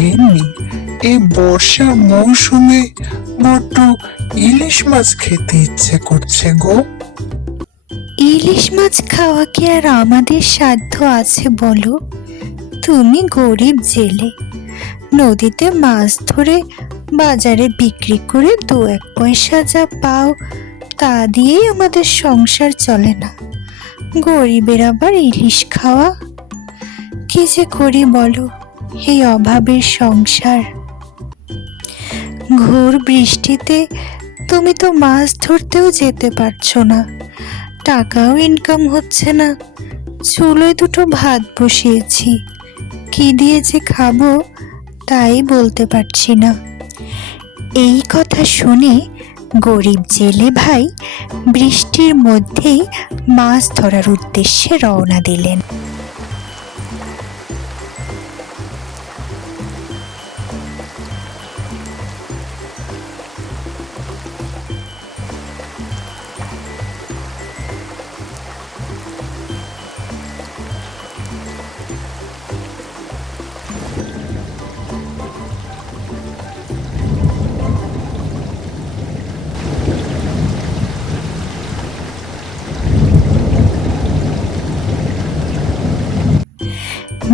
গিন্নি, এই বর্ষার মৌসুমে বড্ড ইলিশ মাছ খেতে ইচ্ছে করছে গো। ইলিশ মাছ খাওয়া কি আর আমাদের সাধ্য আছে বলো? তুমি গরিব জেলে, নদীতে মাছ ধরে বাজারে বিক্রি করে 2-1 পয়সা যা পাও তা দিয়েই আমাদের সংসার চলে না। গরিবের আবার ইলিশ খাওয়া! কি যে করি বলো এই অভাবের সংসার। ঘোর বৃষ্টিতে তুমি তো মাছ ধরতেও যেতে পারছো না, টাকাও ইনকাম হচ্ছে না। চুলোয় 2টো ভাত বসিয়েছি, কি দিয়ে যে খাবো তাই বলতে পারছি না। এই কথা শুনে গরিব জেলে ভাই বৃষ্টির মধ্যেই মাছ ধরার উদ্দেশ্যে রওনা দিলেন।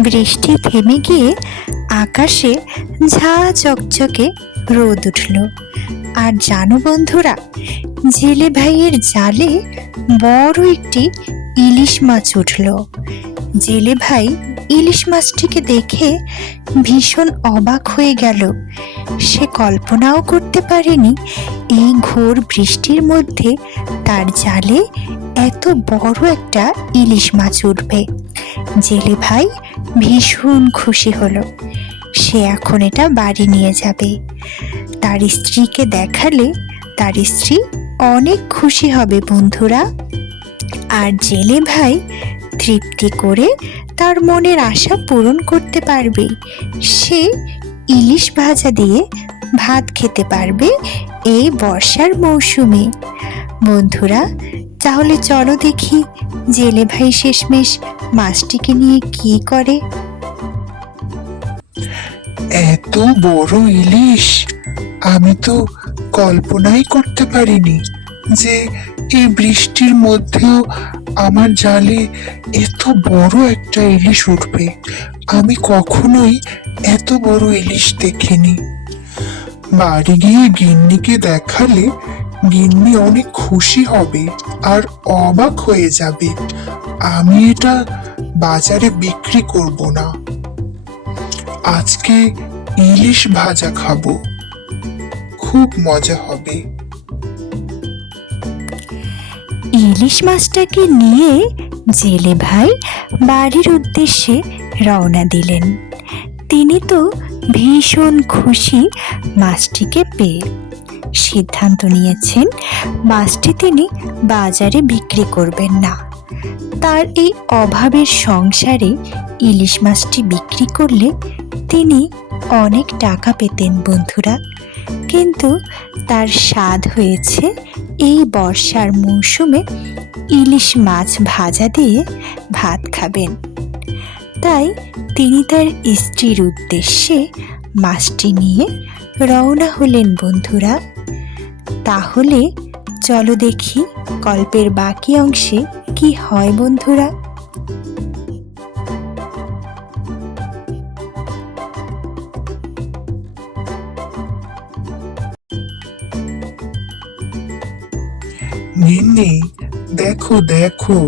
বৃষ্টি থেমে গিয়ে আকাশে ঝা চকচকে রোদ উঠল। আর জানো বন্ধুরা, জেলে ভাইয়ের জালে বড় একটি ইলিশ মাছ উঠল। জেলে ভাই ইলিশ মাছটিকে দেখে ভীষণ অবাক হয়ে গেল। সে কল্পনাও করতে পারেনি এই ঘোর বৃষ্টির মধ্যে তার জালে এত বড় একটা ইলিশ মাছ উঠবে। জেলে ভাই ভীষণ খুশি হলো। সে এখন এটা বাড়ি নিয়ে যাবে, তার স্ত্রীকে দেখালে তার স্ত্রী অনেক খুশি হবে বন্ধুরা। আর জেলে ভাই তৃপ্তি করে তার মনের আশা পূরণ করতে পারবে। সে ইলিশ ভাজা দিয়ে ভাত খেতে পারবে এই বর্ষার মৌসুমে। বন্ধুরা, তাহলে চলো দেখি জেলে ভাই শেষমেশ মাছটিকে নিয়ে কি করে। এত বড় ইলিশ আমি তো কল্পনাই করতে পারিনি যে এই বৃষ্টির মধ্যেও আমার জালে এত বড় একটা ইলিশ উঠবে। আমি কখনোই এত বড় ইলিশ দেখিনি। বাড়ি গিয়ে গিন্নিকে দেখালে গিন্নি অনেক খুশি হবে আর অবাক হয়ে যাবে। আমি এটা বাজারে বিক্রি করব না, আজকে ইলিশ ভাজা খাবো, খুব মজা হবে। ইলিশ মাছটাকে নিয়ে জেলে ভাই বাড়ির উদ্দেশ্যে রওনা দিলেন। তিনি তো ভীষণ খুশি মাছটিকে পেয়ে। সিদ্ধান্ত নিয়েছেন মাছটি তিনি বাজারে বিক্রি করবেন না। তার এই অভাবের সংসারে ইলিশ মাছটি বিক্রি করলে তিনি অনেক টাকা পেতেন বন্ধুরা। কিন্তু তার স্বাদ হয়েছে এই বর্ষার মৌসুমে ইলিশ মাছ ভাজা দিয়ে ভাত খাবেন। তাই তিনি তার স্ত্রীর উদ্দেশ্যে মাছটি নিয়ে রওনা হলেন বন্ধুরা। তাহলে চলো দেখি গল্পের বাকি অংশে কি হয় বন্ধুরা। গিন্নি, দেখো দেখো,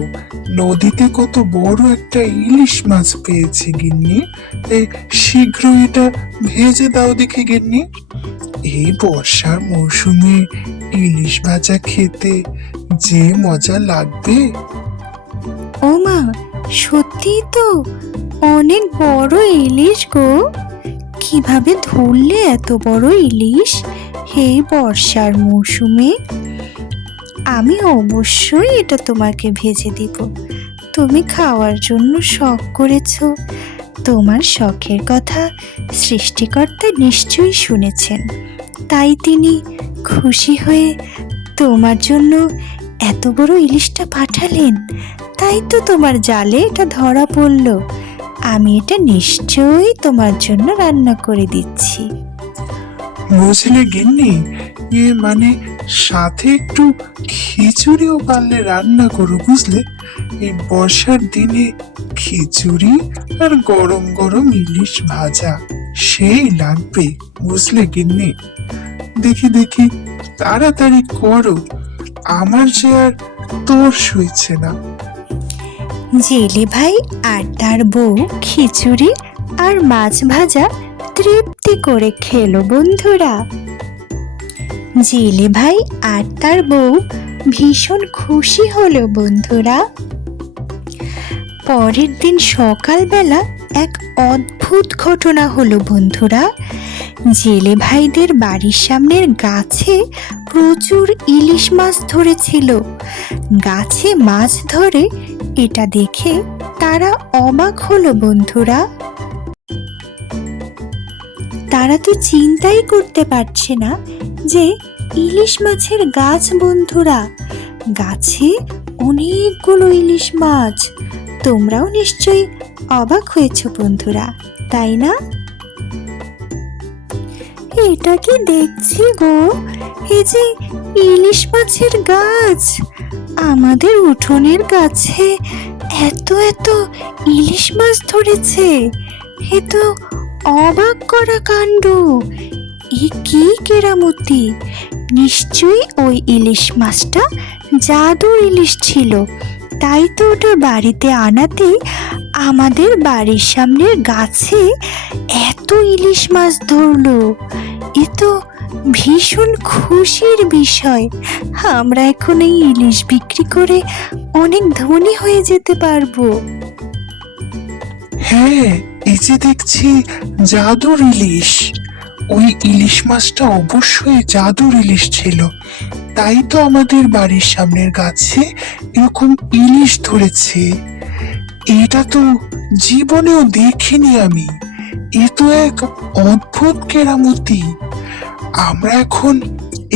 নদীতে কত বড় একটা ইলিশ মাছ পেয়েছি গিন্নি। এই শীঘ্র এটা ভেজে দাও দেখি গিন্নি। এই বর্ষার মৌসুমে ইলিশ ভাজা খেতে যে মজা লাগবে। ও মা, সত্যি তো অনেক বড় ইলিশ গো! কিভাবে ধরলে এত বড় ইলিশ এই বর্ষার মৌসুমে? আমি অবশ্যই এটা তোমাকে ভেজে দিব। তুমি খাওয়ার জন্য শখ করেছ, তোমার শখের কথা সৃষ্টিকর্তা নিশ্চয়ই শুনেছেন। তাই তিনি খুশি হয়ে তোমার জন্য এত বড় ইলিশটা পাঠালেন। তাই তো তোমার জালে এটা ধরা পড়ল। আমি এটা নিশ্চয়ই তোমার জন্য রান্না করে দিচ্ছি। বুঝলে গিন্নি, মানে সাথে একটু খিচুড়িও পারলে রান্না করো, বুঝলে? এই বর্ষার দিনে খিচুড়ি আর গরম গরম ইলিশ ভাজা সেই লাগবে, বুঝলে গিন্নি? দেখি দেখি, তাড়াতাড়ি করো, আমার যে আর তোর সইছে না। জেলে ভাই আর তার বউ খিচুড়ি আর মাছ ভাজা তৃপ্তি করে খেলো বন্ধুরা। জেলে ভাই আর তার বউ ভীষণ খুশি হলো বন্ধুরা। পরের দিন সকালবেলা এক অদ্ভুত ঘটনা হলো বন্ধুরা। জেলে ভাইদের বাড়ির সামনের গাছে প্রচুর ইলিশ মাছ ধরেছিল। গাছে মাছ ধরে এটা দেখে তারা অবাক হলো বন্ধুরা। তারা তো চিন্তাই করতে পারছে না যে ইলিশ মাছের গাছ বন্ধুরা, গাছে অনেকগুলো ইলিশ মাছ। তোমরাও নিশ্চয়ই অবাক হয়েছো বন্ধুরা, তাই না? এটা কি দেখছি গো, এই যে ইলিশ মাছের গাছ, আমাদের উঠোনের গাছে এত এত ইলিশ মাছ ধরেছে। এ তো অবাক করা কাণ্ড। এ কি কেরামতি! নিশ্চয়ই ওই ইলিশ মাছটা জাদুর ইলিশ ছিল, তাই তো ওটা বাড়িতে আনাতেই আমাদের বাড়ির সামনের গাছে এত ইলিশ মাছ ধরলো। এ তো ভীষণ খুশির বিষয়। আমরা এখন এই ইলিশ বিক্রি করে অনেক ধনী হয়ে যেতে পারবো। হ্যাঁ, এই যে দেখছি জাদুর ইলিশ। ওই ইলিশ মাছটা অবশ্যই জাদুর ইলিশ ছিল, তাই তো আমাদের বাড়ির সামনের গাছে এরকম ইলিশ ধরেছে। এটা তো জীবনেও দেখিনি আমি। এ তো এক অদ্ভুত কেরামতি। আমরা এখন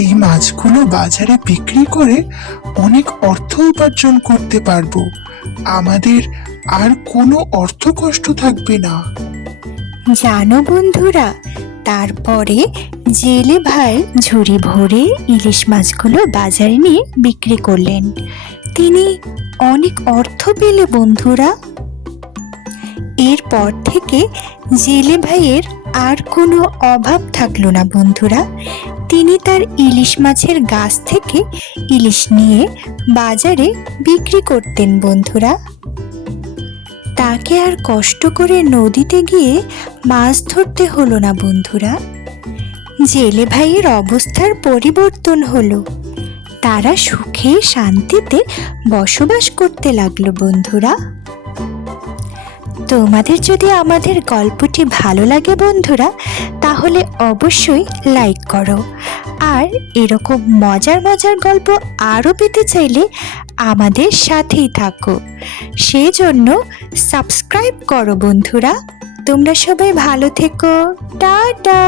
এই মাছগুলো বাজারে বিক্রি করে অনেক অর্থ উপার্জন করতে পারবো। আমাদের আর কোনো অর্থ কষ্ট থাকবে না। জানো বন্ধুরা, তারপরে জেলে ভাই ঝুড়ি ভরে ইলিশ মাছগুলো বাজারে নিয়ে বিক্রি করলেন। তিনি অনেক অর্থ পেলে বন্ধুরা। এরপর থেকে জেলে ভাইয়ের আর কোনো অভাব থাকলো না বন্ধুরা। তিনি তার ইলিশ মাছের গাছ থেকে ইলিশ নিয়ে বাজারে বিক্রি করতেন বন্ধুরা। তাকে আর কষ্ট করে নদীতে গিয়ে মাছ ধরতে হলো না বন্ধুরা। জেলে ভাইয়ের অবস্থার পরিবর্তন হলো। তারা সুখে শান্তিতে বসবাস করতে লাগলো বন্ধুরা। তোমাদের যদি আমাদের গল্পটি ভালো লাগে বন্ধুরা, তাহলে অবশ্যই লাইক করো। আর এরকম মজার মজার গল্প আরও পেতে চাইলে আমাদের সাথেই থাকো। সেজন্য সাবস্ক্রাইব করো বন্ধুরা। তোমরা সবাই ভালো থেকো। টাটা।